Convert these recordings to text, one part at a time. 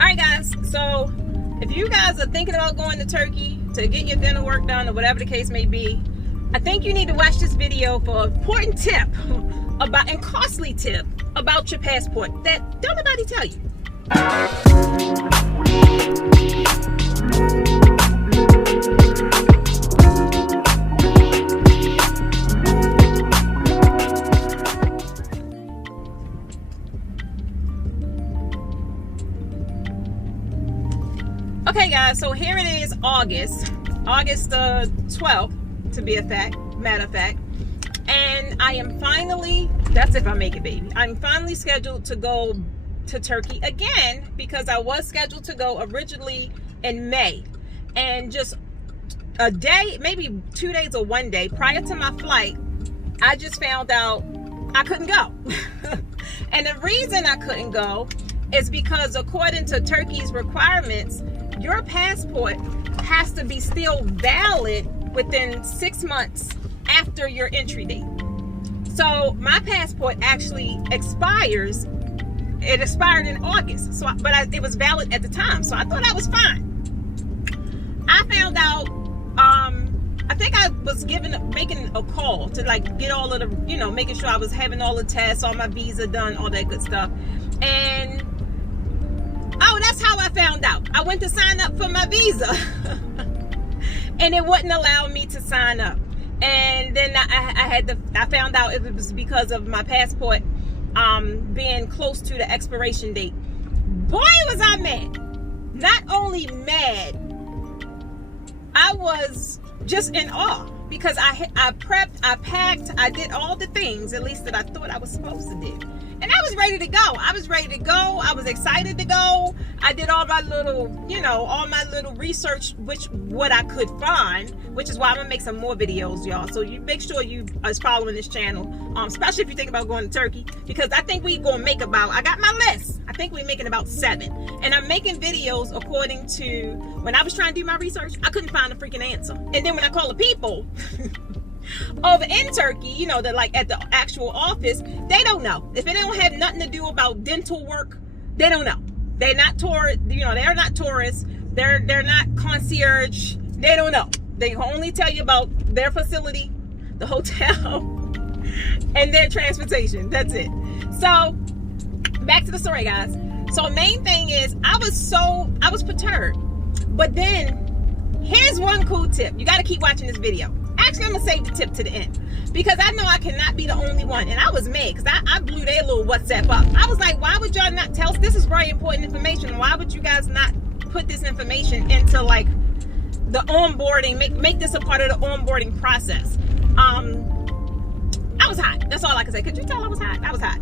Alright guys, so if you guys are thinking about going to Turkey to get your dinner work done or whatever the case may be, I think you need to watch this video for an important tip about and costly tip about your passport that don't nobody tell you. Okay guys, so here it is, August the 12th to be matter of fact, and I am finally, that's if I make it baby, I'm finally scheduled to go to Turkey again, because I was scheduled to go originally in May, and just a day, maybe 2 days or 1 day prior to my flight, I just found out I couldn't go. And the reason I couldn't go is because according to Turkey's requirements, your passport has to be still valid within 6 months after your entry date. So my passport actually expires. It expired in August, so it was valid at the time, so I thought I was fine. I found out, I think I was making a call to like get all of the, making sure I was having all the tests, all my visa done, all that good stuff, and oh, that's how I found out. I went to sign up for my visa and it wouldn't allow me to sign up. And then I found out it was because of my passport being close to the expiration date. Boy, was I mad. Not only mad, I was just in awe, because I prepped, I packed, I did all the things, at least that I thought I was supposed to do. And I was ready to go. I was excited to go. I did all my little, all my little research, what I could find, which is why I'm gonna make some more videos, y'all. So you make sure you are following this channel, especially if you think about going to Turkey, because I think we gonna make I got my list. I think we're making about 7. And I'm making videos according to, when I was trying to do my research, I couldn't find a freaking answer. And then when I call the people over in Turkey, they're like at the actual office, they don't know. If it don't have nothing to do about dental work, they don't know. They're not they're not tourists, they're not concierge, they don't know. They can only tell you about their facility, the hotel, and their transportation. That's it. So back to the story, guys. So main thing is, I was perturbed. But then here's one cool tip. You got to keep watching this video. Actually, I'm gonna save the tip to the end, because I know I cannot be the only one. And I was mad because I blew their little WhatsApp up. I was like, why would y'all not tell us? This is very important information. Why would you guys not put this information into like the onboarding, make this a part of the onboarding process? I was hot. That's all I can say. Could you tell I was hot? I was hot.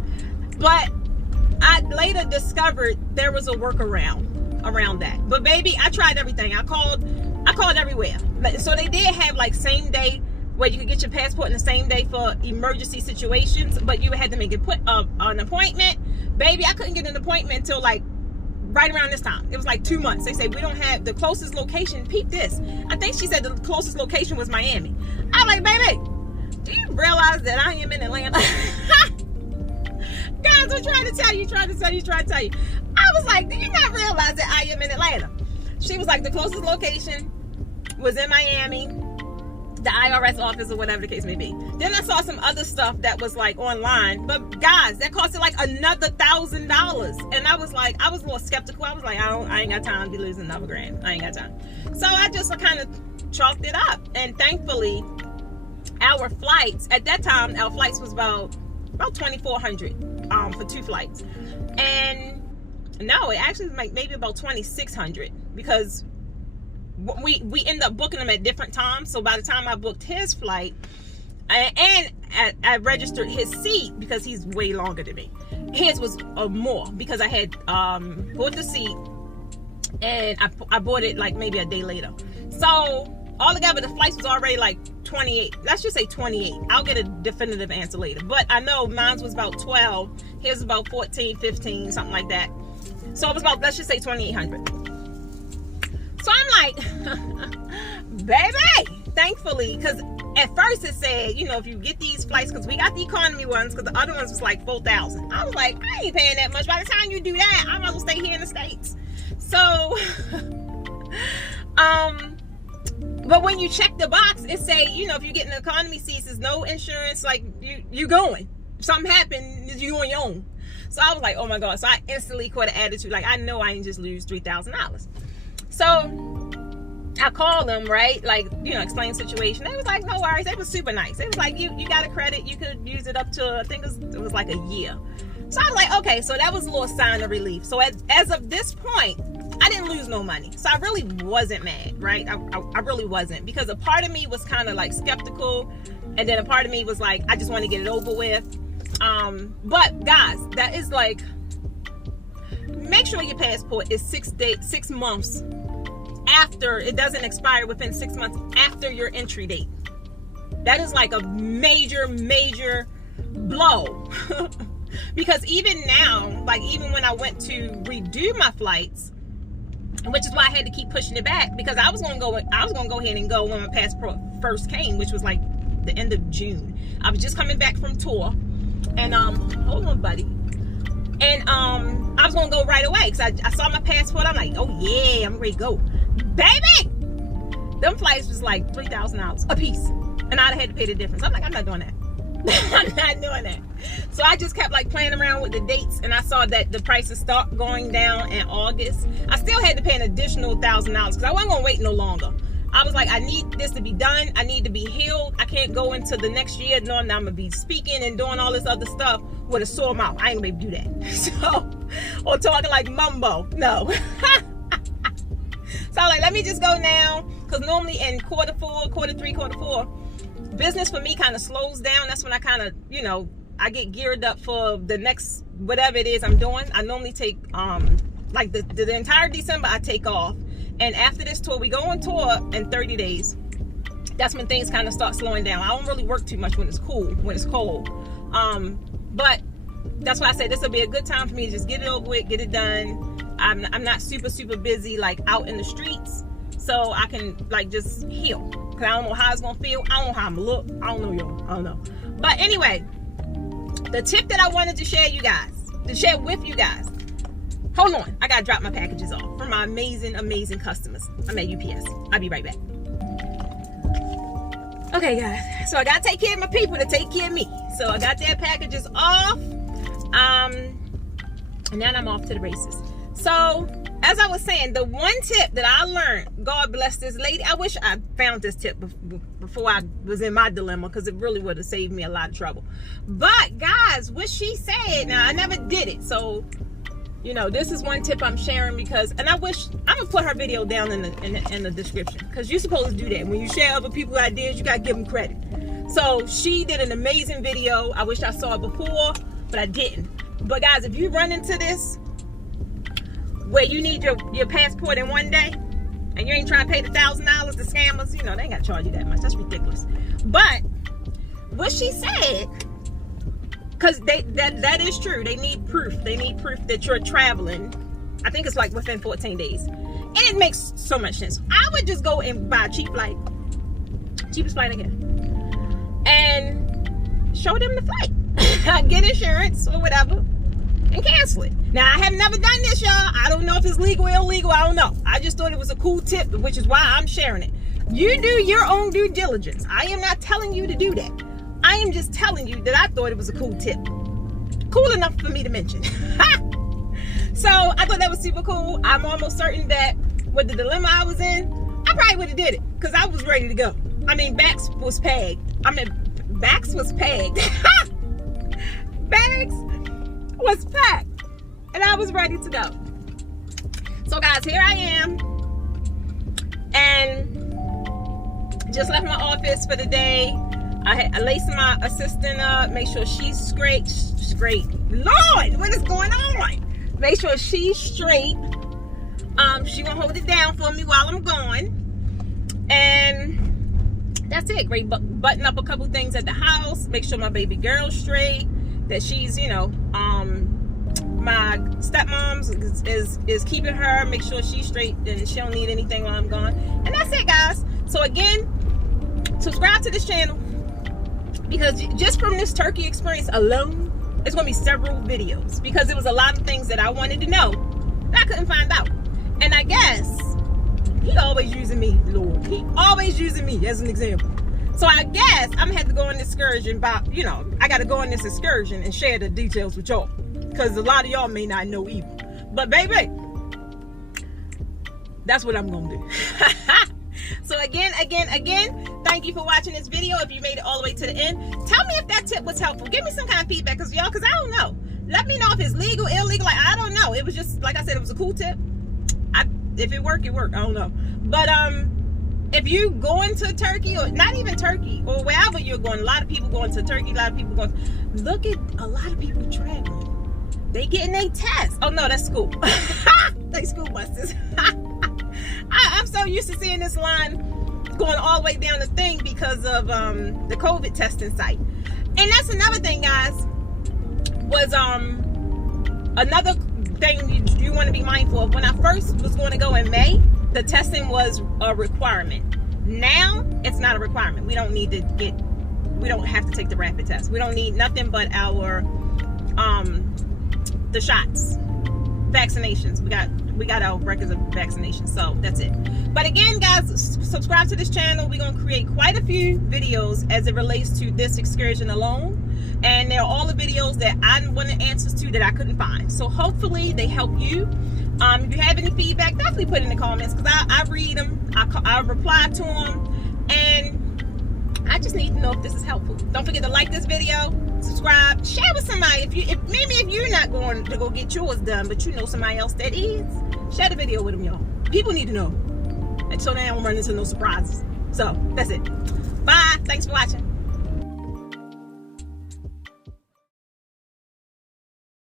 But I later discovered there was a workaround around that. But baby, I tried everything. I called everywhere. So they did have like same day where you could get your passport in the same day for emergency situations, but you had to make an appointment. Baby, I couldn't get an appointment until like right around this time. It was like 2 months. They say we don't have the closest location. Peep this. I think she said the closest location was Miami. I'm like, baby, do you realize that I am in Atlanta? Guys, I'm trying to tell you. I was like, do you not realize that I am in Atlanta? She was like, the closest location was in Miami, the IRS office or whatever the case may be. Then I saw some other stuff that was like online, but guys, that costed like another $1,000. And I was like, I was a little skeptical. I was like, I ain't got time to be losing another grand. I ain't got time. So I just kind of chalked it up. And thankfully, our flights, at that time, our flights was about $2,400 for 2 flights. And no, it actually was like maybe about $2,600, because we ended up booking them at different times. So by the time I booked his flight, and I registered his seat, because he's way longer than me, his was more, because I had bought the seat and I bought it like maybe a day later. So altogether the flights was already like 28. Let's just say 28. I'll get a definitive answer later, but I know mine was about 12, his was about 14, 15, something like that. So it was about, let's just say $2,800. So I'm like, baby, thankfully, because at first it said, if you get these flights, because we got the economy ones, because the other ones was like $4,000. I was like, I ain't paying that much. By the time you do that, I might as well stay here in the States. So, but when you check the box, it say, you know, if you get in the economy seats, there's no insurance, like you going. If something happened, you on your own. So I was like, oh my God. So I instantly caught an attitude, like I know I ain't just lose $3,000. So I called them, right? Like, you know, explain the situation. They was like, no worries. They was super nice. It was like, you got a credit. You could use it up to, I think it was like a year. So I was like, okay. So that was a little sign of relief. So as of this point, I didn't lose no money. So I really wasn't mad, right? I really wasn't, because a part of me was kind of like skeptical. And then a part of me was like, I just want to get it over with. But guys, that is like, make sure your passport is 6 months after, it doesn't expire within 6 months after your entry date. That is like a major blow. Because even now, like even when I went to redo my flights, which is why I had to keep pushing it back, because I was gonna go ahead and go when my passport first came, which was like the end of June. I was just coming back from tour, and hold on, buddy. And I was gonna go right away because I saw my passport. I'm like, oh yeah, I'm ready to go, baby. Them flights was like $3,000 a piece, and I'd had to pay the difference. I'm like, I'm not doing that. I'm not doing that. So I just kept like playing around with the dates, and I saw that the prices start going down in August. I still had to pay an additional $1,000 because I wasn't gonna wait no longer. I was like, I need this to be done. I need to be healed. I can't go into the next year knowing that I'm gonna be speaking and doing all this other stuff with a sore mouth. I ain't gonna be able to do that. So, or talking like mumbo. No. So I'm like, let me just go now, because normally in quarter 3, quarter 4, business for me kind of slows down. That's when I kind of, you know, I get geared up for the next whatever it is I'm doing. I normally take like the entire December I take off, and after this tour, we go on tour in 30 days. That's when things kind of start slowing down. I don't really work too much when it's cold. But that's why I said this will be a good time for me to just get it over with, get it done. I'm not super busy like out in the streets, so I can like just heal. Cause I don't know how it's gonna feel. I don't know how I'm gonna look. I don't know, y'all. I don't know. But anyway, the tip that I wanted to share with you guys. Hold on, I gotta drop my packages off from my amazing customers. I'm at UPS. I'll be right back. Okay, guys. So I gotta take care of my people to take care of me. So I got their packages off. And then I'm off to the races. So, as I was saying, the one tip that I learned, God bless this lady. I wish I found this tip before I was in my dilemma, because it really would have saved me a lot of trouble. But guys, what she said, now I never did it. So, you know, this is one tip I'm sharing because, and I wish, I'm going to put her video down in the description, because you're supposed to do that. When you share other people's ideas, you got to give them credit. So she did an amazing video. I wish I saw it before, but I didn't. But guys, if you run into this, where you need your passport in one day, and you ain't trying to pay the $1,000 to scammers, you know, they ain't got to charge you that much. That's ridiculous. But what she said, because that is true. They need proof. They need proof that you're traveling. I think it's like within 14 days. And it makes so much sense. I would just go and buy a cheap flight. Cheapest flight again. And show them the flight. Get insurance or whatever. And cancel it. Now, I have never done this, y'all. I don't know if it's legal or illegal. I don't know. I just thought it was a cool tip, which is why I'm sharing it. You do your own due diligence. I am not telling you to do that. I am just telling you that I thought it was a cool tip. Cool enough for me to mention. So, I thought that was super cool. I'm almost certain that with the dilemma I was in, I probably would have did it, because I was ready to go. I mean, Bags was pegged. Bags was packed, and I was ready to go. So guys, here I am, and just left my office for the day. I laced my assistant up, make sure she's straight. Lord, what is going on? Make sure she's straight. She gonna hold it down for me while I'm gone, and that's it. Great. Button up a couple things at the house, make sure my baby girl's straight, that she's, you know, my stepmom's is keeping her, make sure she's straight and she don't need anything while I'm gone. And that's it, guys. So again, subscribe to this channel, because just from this Turkey experience alone, it's going to be several videos, because there was a lot of things that I wanted to know that I couldn't find out. And I guess he always using me, Lord. He always using me as an example. So I guess I'm gonna have to go on this excursion about, you know, I gotta go on this excursion and share the details with y'all. Because a lot of y'all may not know either. But baby, that's what I'm gonna do. So again, thank you for watching this video. If you made it all the way to the end, tell me if that tip was helpful. Give me some kind of feedback, because y'all, because I don't know. Let me know if it's legal, illegal. Like, I don't know. It was just, like I said, it was a cool tip. If it worked, it worked. I don't know. But if you going to Turkey, or not even Turkey, or wherever you're going, a lot of people going to Turkey, a lot of people going, look at a lot of people traveling. They getting their tests. Oh no, that's school. They school buses. I'm so used to seeing this line going all the way down the thing because of the COVID testing site. And that's another thing, guys, was another thing you want to be mindful of. When I first was going to go in May, the testing was a requirement. Now it's not a requirement. We don't need to we don't have to take the rapid test. We don't need nothing but our the shots, vaccinations. We got our records of vaccinations, so that's it. But again, guys, subscribe to this channel. We're gonna create quite a few videos as it relates to this excursion alone, and they're all the videos that I wanted answers to that I couldn't find. So hopefully they help you. If you have any feedback, definitely put it in the comments, because I read them, I reply to them, and I just need to know if this is helpful. Don't forget to like this video, subscribe, share with somebody. If you're not going to go get yours done, but you know somebody else that is, share the video with them, y'all. People need to know, and so they don't run into no surprises. So that's it. Bye. Thanks for watching.